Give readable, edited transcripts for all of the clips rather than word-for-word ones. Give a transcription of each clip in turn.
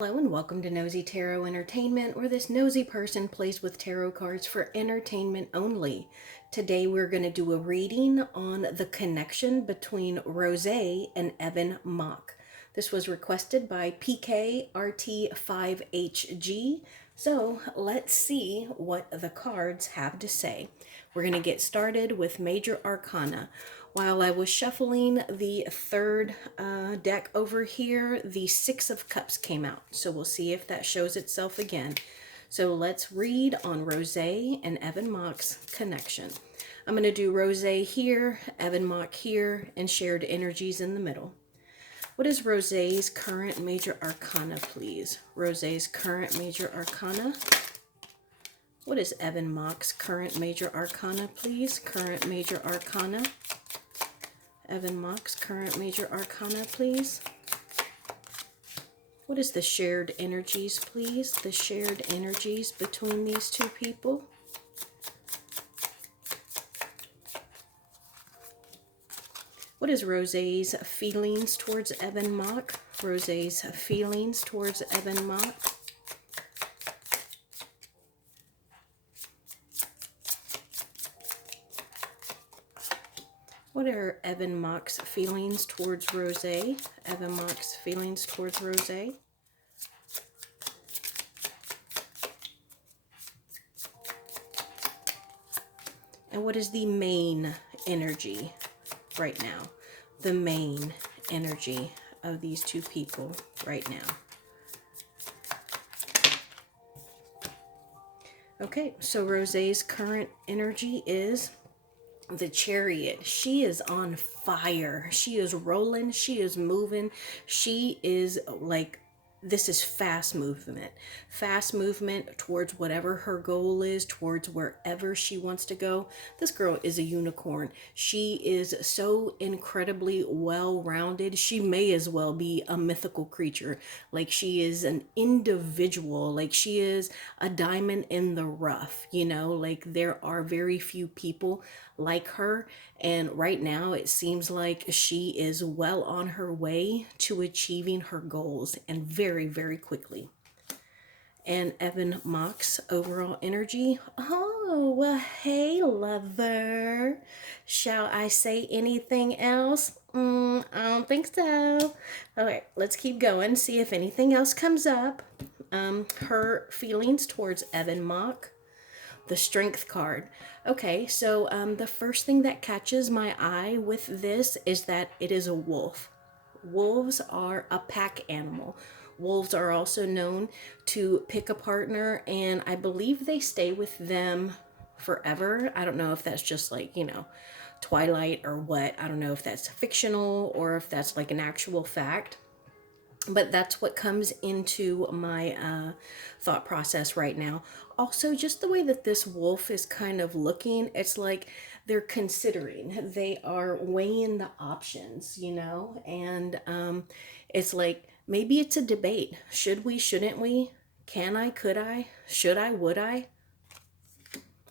Hello and welcome to Nosy Tarot Entertainment, where this nosy person plays with tarot cards for entertainment only. Today we're going to do a reading on the connection between Rosé and Evan Mock. This was requested by PKRT5HG, so let's see what the cards have to say. We're going to get started with Major Arcana. While I was shuffling the third deck over here, the Six of Cups came out. So we'll see if that shows itself again. So let's read on Rosé and Evan Mock's connection. I'm going to do Rosé here, Evan Mock here, and shared energies in the middle. What is Rosé's current major arcana, please? Rosé's current major arcana. What is Evan Mock's current major arcana, please? Current major arcana. Evan Mock's current major arcana, please. What is the shared energies, please? The shared energies between these two people. What is Rosé's feelings towards Evan Mock? Rosé's feelings towards Evan Mock. What are Evan Mock's feelings towards Rosé? Evan Mock's feelings towards Rosé. And what is the main energy right now? The main energy of these two people right now. Okay, so Rosé's current energy is the Chariot. She is on fire. She is rolling. She is moving. She is like, this is fast movement. Fast movement towards whatever her goal is, towards wherever she wants to go. This girl is a unicorn. She is so incredibly well-rounded. She may as well be a mythical creature. Like, she is an individual. Like, she is a diamond in the rough, you know? Like, there are very few people like her, and right now it seems like she is well on her way to achieving her goals, and very, very quickly. And Evan Mock's overall energy. Oh, well, hey, lover. Shall I say anything else? I don't think so. Okay, let's keep going, see if anything else comes up. Her feelings towards Evan Mock. The Strength card. Okay, so the first thing that catches my eye with this is that it is a wolf. Wolves are a pack animal. Wolves are also known to pick a partner, and I believe they stay with them forever. I don't know if that's just like, Twilight or what. I don't know if that's fictional or if that's like an actual fact. But that's what comes into my thought process right now. Also, just the way that this wolf is kind of looking, it's like they're considering, they are weighing the options, and it's like maybe it's a debate. Should we, shouldn't we? Can I, could I, should I, would I?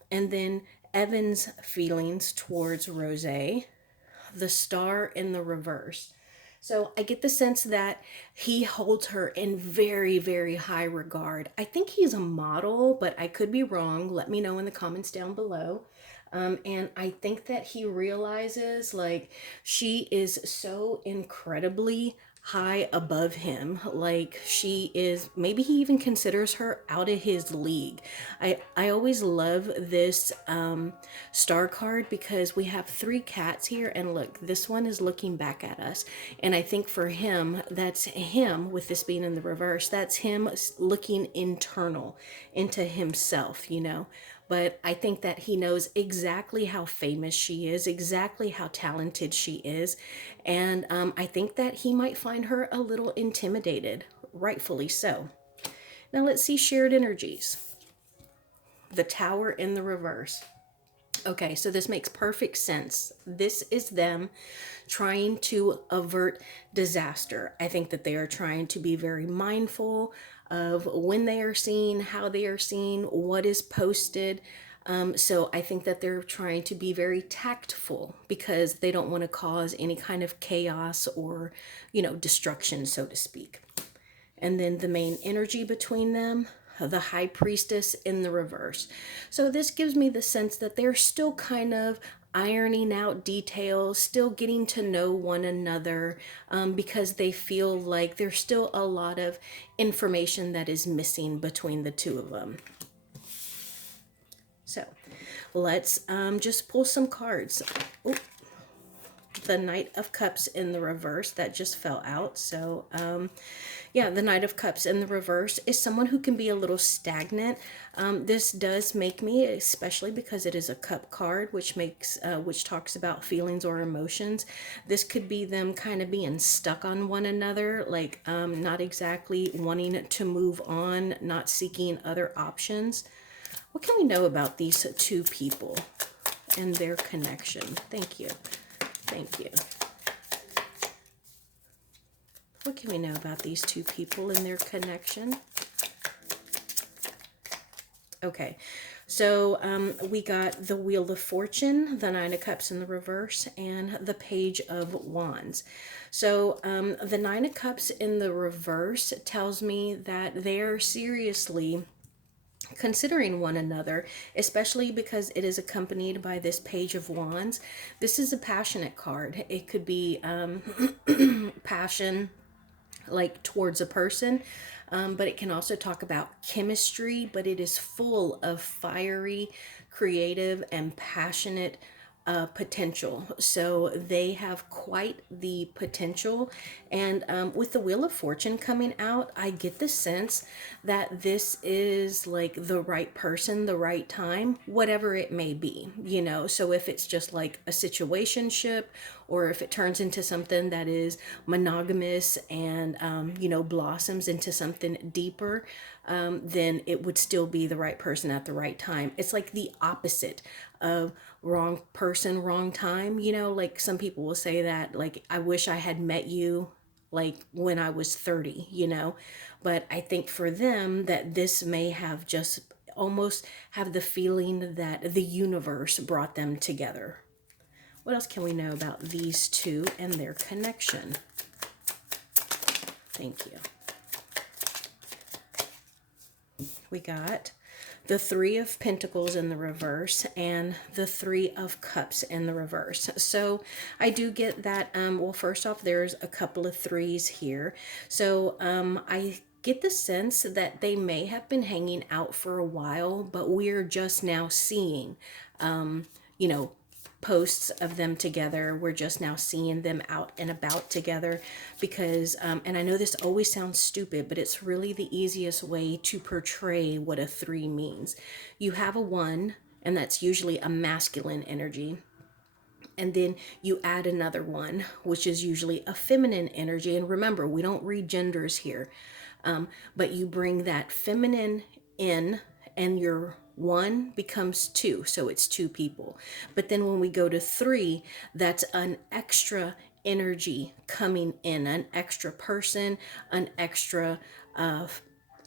And then Evan's feelings towards Rosé, the star in the reverse. So I get the sense that he holds her in very, very high regard. I think he's a model, but I could be wrong. Let me know in the comments down below. And I think that he realizes, like, she is so incredibly high above him. Like, she is, maybe he even considers her out of his league. I always love this star card because we have three cats here, and look, this one is looking back at us. And I think for him, that's him, with this being in the reverse, that's him looking internal into himself, But I think that he knows exactly how famous she is, exactly how talented she is. And I think that he might find her a little intimidated, rightfully so. Now let's see shared energies. The Tower in the reverse. Okay, so this makes perfect sense. This is them trying to avert disaster. I think that they are trying to be very mindful of when they are seen, how they are seen, what is posted. So I think that they're trying to be very tactful because they don't want to cause any kind of chaos or, destruction, so to speak. And then the main energy between them, the high priestess in the reverse. So this gives me the sense that they're still kind of ironing out details, still getting to know one another, because they feel like there's still a lot of information that is missing between the two of them. So let's just pull some cards. Ooh, the Knight of Cups in the reverse that just fell out. So yeah, the Knight of Cups in the reverse is someone who can be a little stagnant. This does make me, especially because it is a cup card, which talks about feelings or emotions. This could be them kind of being stuck on one another, like not exactly wanting to move on, not seeking other options. What can we know about these two people and their connection? Thank you. Thank you. What can we know about these two people and their connection? Okay, so we got the Wheel of Fortune, the Nine of Cups in the reverse, and the Page of Wands. So the Nine of Cups in the reverse tells me that they're seriously considering one another, especially because it is accompanied by this Page of Wands. This is a passionate card. It could be passion, like towards a person, but it can also talk about chemistry, but it is full of fiery, creative, and passionate potential. So they have quite the potential. And with the Wheel of Fortune coming out, I get the sense that this is like the right person, the right time, whatever it may be, you know. So if it's just like a situationship, or if it turns into something that is monogamous and, you know, blossoms into something deeper, then it would still be the right person at the right time. It's like the opposite of wrong person, wrong time. You know, like some people will say that, like, I wish I had met you like when I was 30, you know. But I think for them that this may have just almost have the feeling that the universe brought them together. What else can we know about these two and their connection? Thank you. We got the Three of Pentacles in the reverse and the Three of Cups in the reverse. So I do get that, well, first off, there's a couple of threes here. So I get the sense that they may have been hanging out for a while, but we're just now seeing, you know, posts of them together. We're just now seeing them out and about together because, and I know this always sounds stupid, but it's really the easiest way to portray what a three means. You have a one, and that's usually a masculine energy. And then you add another one, which is usually a feminine energy. And remember, we don't read genders here, but you bring that feminine in, and your one becomes two, so it's two people. But then when we go to three, that's an extra energy coming in, an extra person, an extra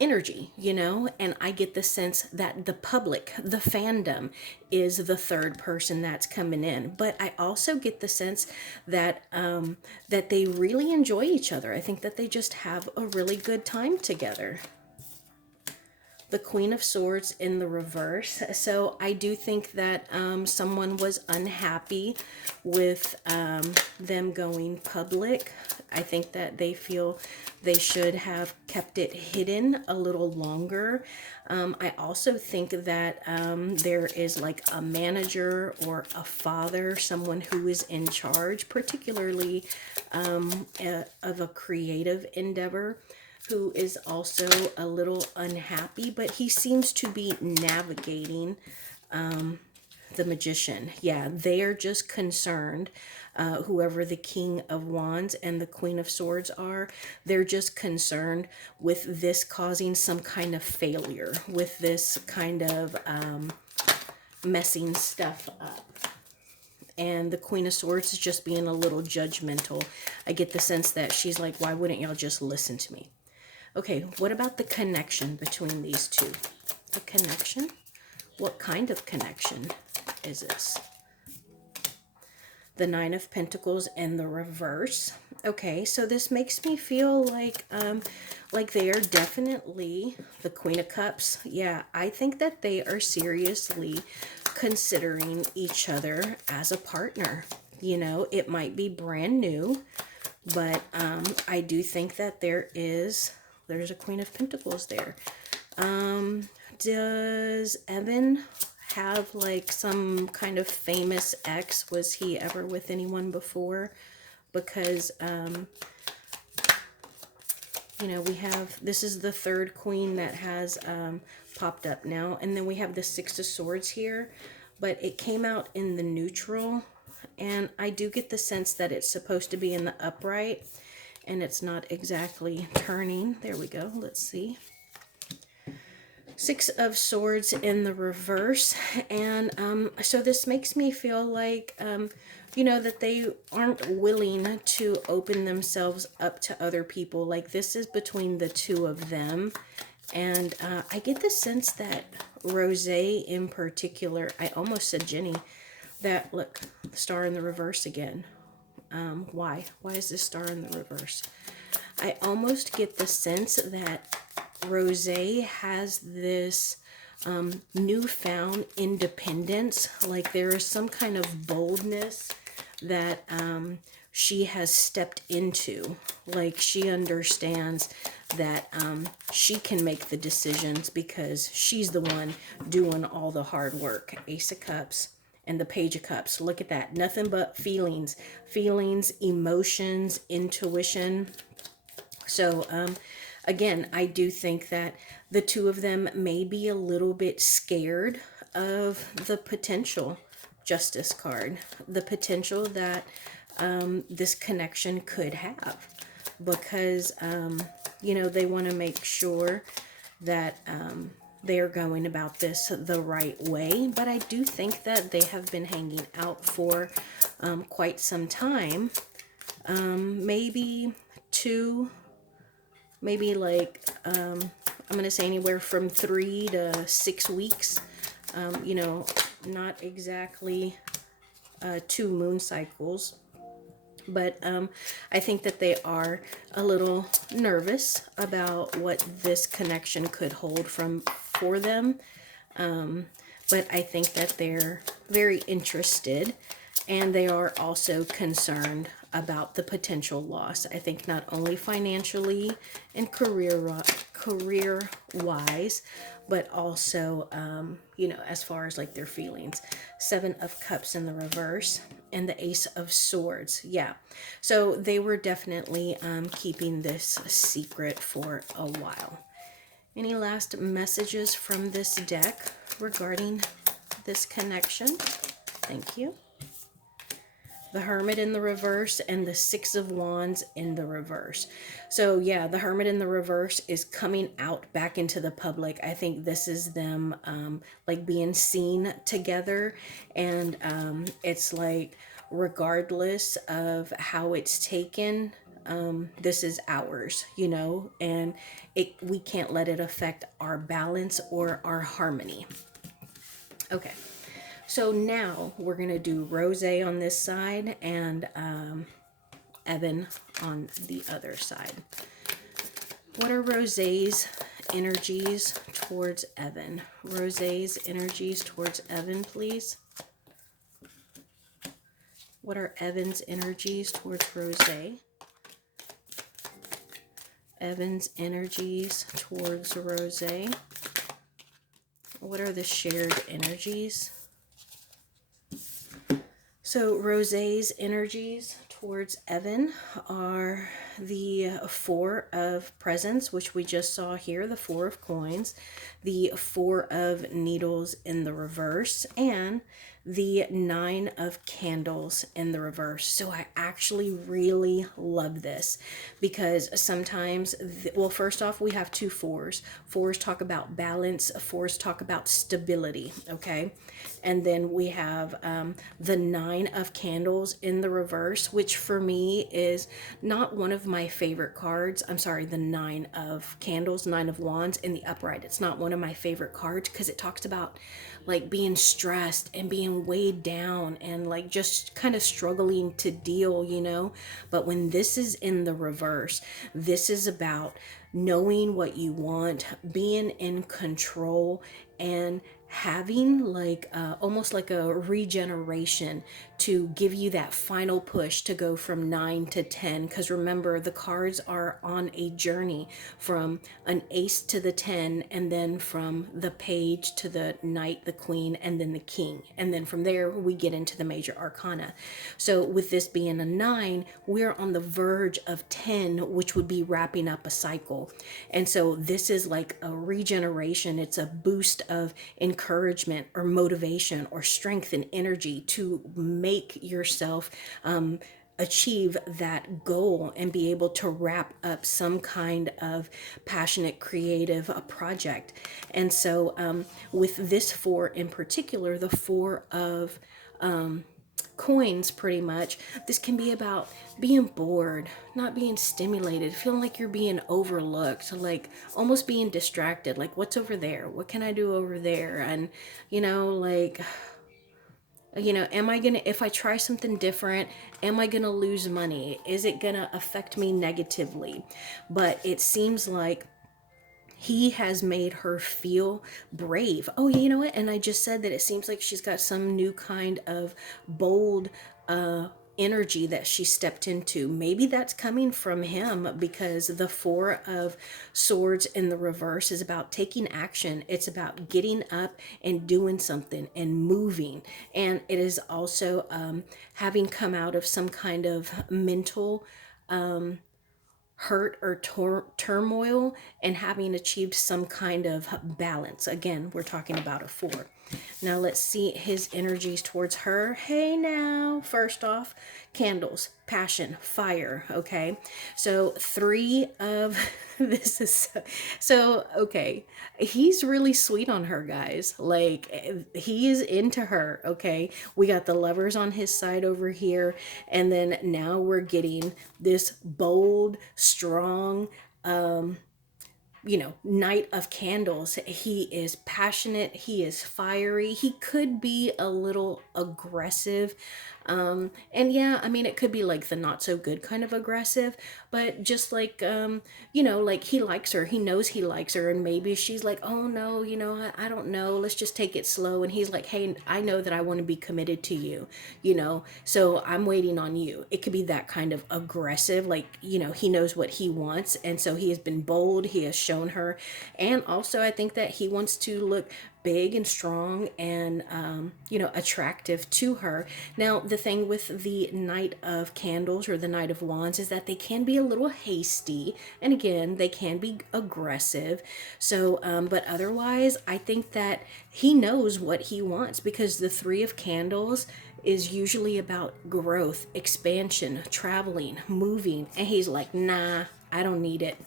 energy, you know. And I get the sense that the public, the fandom, is the third person that's coming in. But I also get the sense that that they really enjoy each other. I think that they just have a really good time together. The Queen of Swords in the reverse. So I do think that someone was unhappy with them going public. I think that they feel they should have kept it hidden a little longer. I also think that there is like a manager or a father, someone who is in charge, particularly of a creative endeavor, who is also a little unhappy, but he seems to be navigating the Magician. Yeah, they are just concerned, whoever the King of Wands and the Queen of Swords are, they're just concerned with this causing some kind of failure, with this kind of messing stuff up. And the Queen of Swords is just being a little judgmental. I get the sense that she's like, why wouldn't y'all just listen to me? Okay, what about the connection between these two? The connection? What kind of connection is this? The Nine of Pentacles in the reverse Okay, so this makes me feel like they are definitely the Queen of Cups. Yeah, I think that they are seriously considering each other as a partner. You know, it might be brand new, but I do think that there's a Queen of Pentacles there. Does Evan have like some kind of famous ex? Was he ever with anyone before? Because you know, we have, this is the third queen that has popped up now, and then we have the Six of Swords here, but it came out in the neutral, and I do get the sense that it's supposed to be in the upright, and it's not exactly turning. There we go. Let's see. Six of Swords in the reverse. And so this makes me feel like, you know, that they aren't willing to open themselves up to other people. Like, this is between the two of them. And I get the sense that Rosé in particular, I almost said Jenny, that, look, the star in the reverse again. Why? Why is this star in the reverse? I almost get the sense that Rosé has this newfound independence. Like, there is some kind of boldness that she has stepped into. Like, she understands that she can make the decisions because she's the one doing all the hard work. Ace of Cups and the Page of Cups. Look at that. Nothing but feelings. Feelings, emotions, intuition. So, again, I do think that the two of them may be a little bit scared of the potential Justice card, the potential that this connection could have, because, you know, they want to make sure that they are going about this the right way. But I do think that they have been hanging out for quite some time, maybe like, I'm going to say anywhere from 3 to 6 weeks. You know, not exactly 2 moon cycles. But I think that they are a little nervous about what this connection could hold for them. But I think that they're very interested, and they are also concerned about the potential loss. I think not only financially and career-wise, but also, you know, as far as like their feelings. Seven of Cups in the reverse and the Ace of Swords. Yeah. So they were definitely keeping this secret for a while. Any last messages from this deck regarding this connection? Thank you. The Hermit in the reverse and the Six of Wands in the reverse. So yeah, the Hermit in the reverse is coming out back into the public. I think this is them like being seen together, and it's like, regardless of how it's taken, this is ours, you know, and we can't let it affect our balance or our harmony. Okay. So now we're going to do Rosé on this side and Evan on the other side. What are Rosé's energies towards Evan? Rosé's energies towards Evan, please. What are Evan's energies towards Rosé? Evan's energies towards Rosé. What are the shared energies? So Rosé's energies towards Evan are the Four of Presents, which we just saw here, the Four of Coins, the Four of Needles in the reverse, and the Nine of Candles in the reverse. So I actually really love this, because sometimes, well, first off, we have two fours. Fours talk about balance, fours talk about stability, okay? And then we have the Nine of Candles in the reverse, which for me is not one of my favorite cards. I'm sorry, the Nine of Candles, Nine of Wands in the upright. It's not one of my favorite cards because it talks about like being stressed and being being weighed down and like just kind of struggling to deal, you know. But when this is in the reverse, this is about knowing what you want, being in control, and having like almost like a regeneration to give you that final push to go from 9 to 10. Because remember, the cards are on a journey from an ace to the 10, and then from the page to the knight, the queen, and then the king, and then from there we get into the major arcana. So with this being a 9, we're on the verge of 10, which would be wrapping up a cycle. And so this is like a regeneration. It's a boost of encouragement or motivation or strength and energy to make yourself achieve that goal and be able to wrap up some kind of passionate creative project. And so with this 4 in particular, the 4 of coins, pretty much, this can be about being bored, not being stimulated, feeling like you're being overlooked, like almost being distracted, like what's over there, what can I do over there, and like am I gonna, if I try something different, am I gonna lose money, is it gonna affect me negatively? But it seems like he has made her feel brave. Oh, you know what? And I just said that it seems like she's got some new kind of bold energy that she stepped into. Maybe that's coming from him, because the 4 of swords in the reverse is about taking action. It's about getting up and doing something and moving. And it is also having come out of some kind of mental hurt or turmoil and having achieved some kind of balance. Again, we're talking about a 4. Now let's see his energies towards her. Hey now, first off, candles, passion, fire. Okay, so 3 of this is so okay. He's really sweet on her, guys. Like, he is into her. Okay, we got the lovers on his side over here, and then now we're getting this bold, strong Knight of Candles. He is passionate, he is fiery, he could be a little aggressive. And yeah, I mean, it could be like the not so good kind of aggressive, but just like, like he likes her, he knows he likes her, and maybe she's like, oh no, I don't know, let's just take it slow. And he's like, hey, I know that I want to be committed to you, so I'm waiting on you. It could be that kind of aggressive, like, he knows what he wants, and so he has been bold, he has shown her. And also, I think that he wants to look big and strong and attractive to her. Now the thing with the Knight of Candles or the Knight of Wands is that they can be a little hasty, and again, they can be aggressive. So but otherwise, I think that he knows what he wants, because the 3 of Candles is usually about growth, expansion, traveling, moving, and he's like, nah, I don't need it.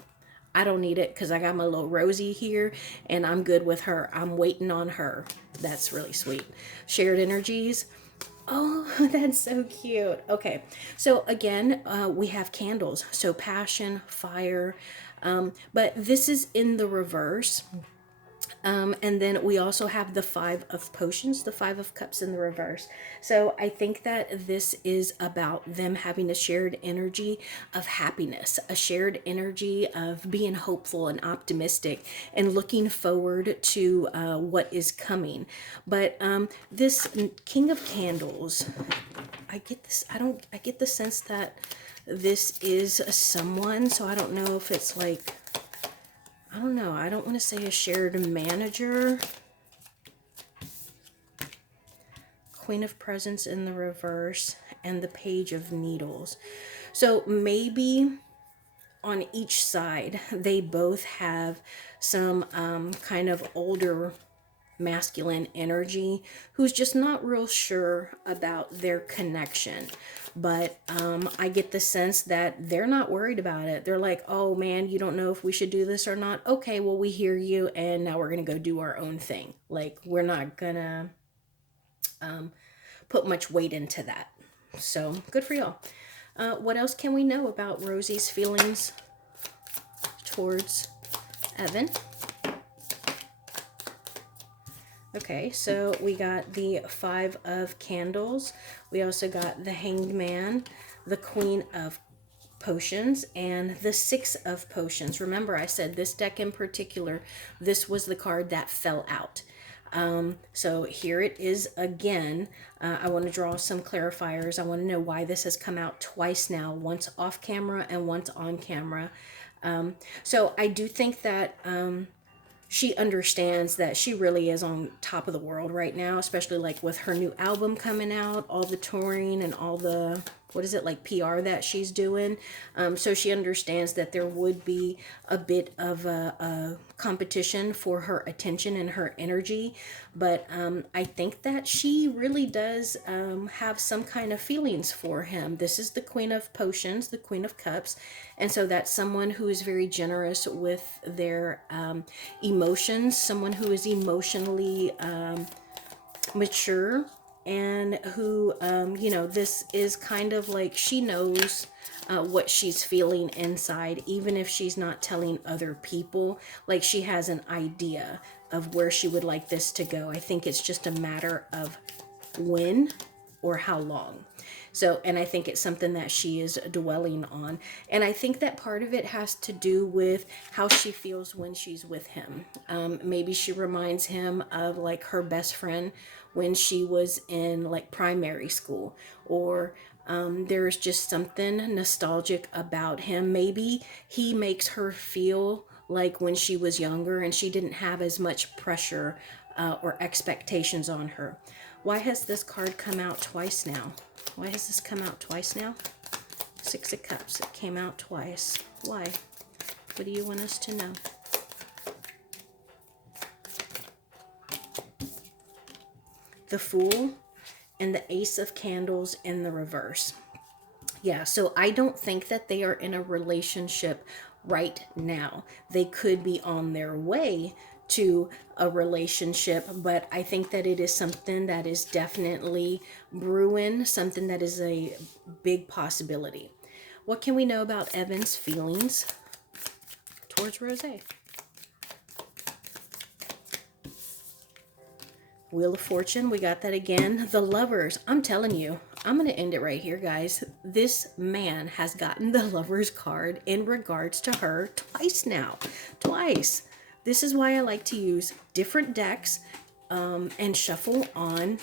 I don't need it, because I got my little Rosie here and I'm good with her. I'm waiting on her. That's really sweet. Shared energies. Oh, that's so cute. Okay, so again, we have candles. So passion, fire, but this is in the reverse. And then we also have the 5 of potions, the 5 of cups in the reverse. So I think that this is about them having a shared energy of happiness, a shared energy of being hopeful and optimistic and looking forward to what is coming. But this King of Candles, I get this, I get the sense that this is someone, so I don't know if it's like, I don't know. I don't want to say a shared manager. Queen of Presents in the reverse and the Page of Needles. So maybe on each side, they both have some kind of older masculine energy who's just not real sure about their connection. But I get the sense that they're not worried about it. They're like, oh man, you don't know if we should do this or not. Okay, well, we hear you, and now we're gonna go do our own thing. Like, we're not gonna put much weight into that. So good for y'all. What else can we know about Rosie's feelings towards Evan? Okay, so we got the Five of Candles. We also got the Hanged Man, the Queen of Potions, and the Six of Potions. Remember, I said this deck in particular, this was the card that fell out. So here it is again. I want to draw some clarifiers. I want to know why this has come out twice now, once off camera and once on camera. So I do think that she understands that she really is on top of the world right now, especially like with her new album coming out, all the touring and all the, what is it, like PR that she's doing. So she understands that there would be a bit of a competition for her attention and her energy. But I think that she really does have some kind of feelings for him. This is the Queen of Potions, the Queen of Cups. And so that's someone who is very generous with their emotions, someone who is emotionally mature, and who, this is kind of like she knows what she's feeling inside, even if she's not telling other people. Like she has an idea of where she would like this to go. I think it's just a matter of when or how long. So, and I think it's something that she is dwelling on. And I think that part of it has to do with how she feels when she's with him. Maybe she reminds him of like her best friend when she was in like primary school, or there's just something nostalgic about him. Maybe he makes her feel like when she was younger and she didn't have as much pressure or expectations on her. Why has this card come out twice now? Why has this come out twice now? Six of Cups. It came out twice. Why? What do you want us to know? The Fool and the Ace of Candles in the reverse. Yeah, so I don't think that they are in a relationship right now. They could be on their way to a relationship, but I think that it is something that is definitely brewing, something that is a big possibility. What can we know about Evan's feelings towards Rosé? Wheel of Fortune, we got that again. The Lovers, I'm telling you, I'm going to end it right here, guys. This man has gotten the Lovers card in regards to her twice now. Twice. This is why I like to use different decks and shuffle on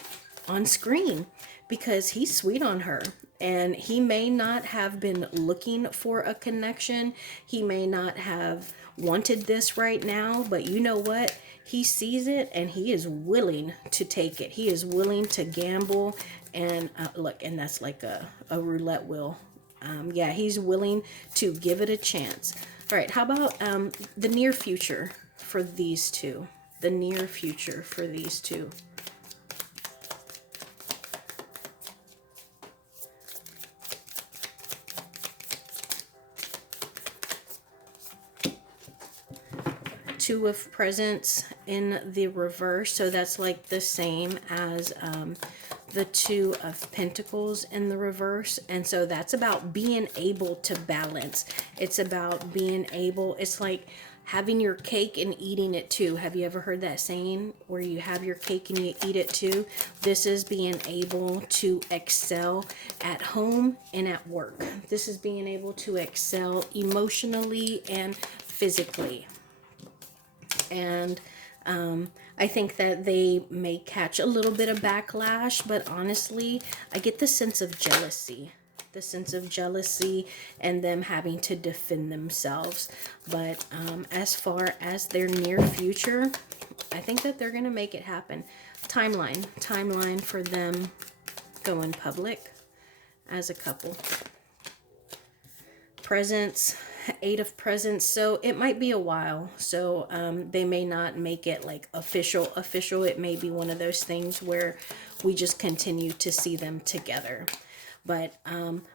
screen, because he's sweet on her. And he may not have been looking for a connection. He may not have wanted this right now, but you know what? He sees it and he is willing to take it. He is willing to gamble. And look, and that's like a roulette wheel. Yeah, he's willing to give it a chance. All right, how about the near future for these two? The near future for these two. Two of Presents in the reverse, so that's like the same as the Two of Pentacles in the reverse. And so that's about being able to balance. It's about being able, it's like having your cake and eating it too. Have you ever heard that saying where you have your cake and you eat it too? This is being able to excel at home and at work. This is being able to excel emotionally and physically. And I think that they may catch a little bit of backlash, but honestly, I get the sense of jealousy. The sense of jealousy and them having to defend themselves. But as far as their near future, I think that they're going to make it happen. Timeline for them going public as a couple. Presents, Eight of Presents, so it might be a while. So they may not make it like official. It may be one of those things where we just continue to see them together. But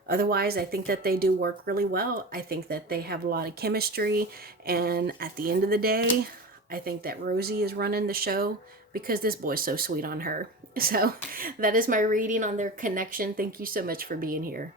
otherwise, I think that they do work really well. I think that they have a lot of chemistry. And at the end of the day, I think that Rosie is running the show because this boy's so sweet on her. So that is my reading on their connection. Thank you so much for being here.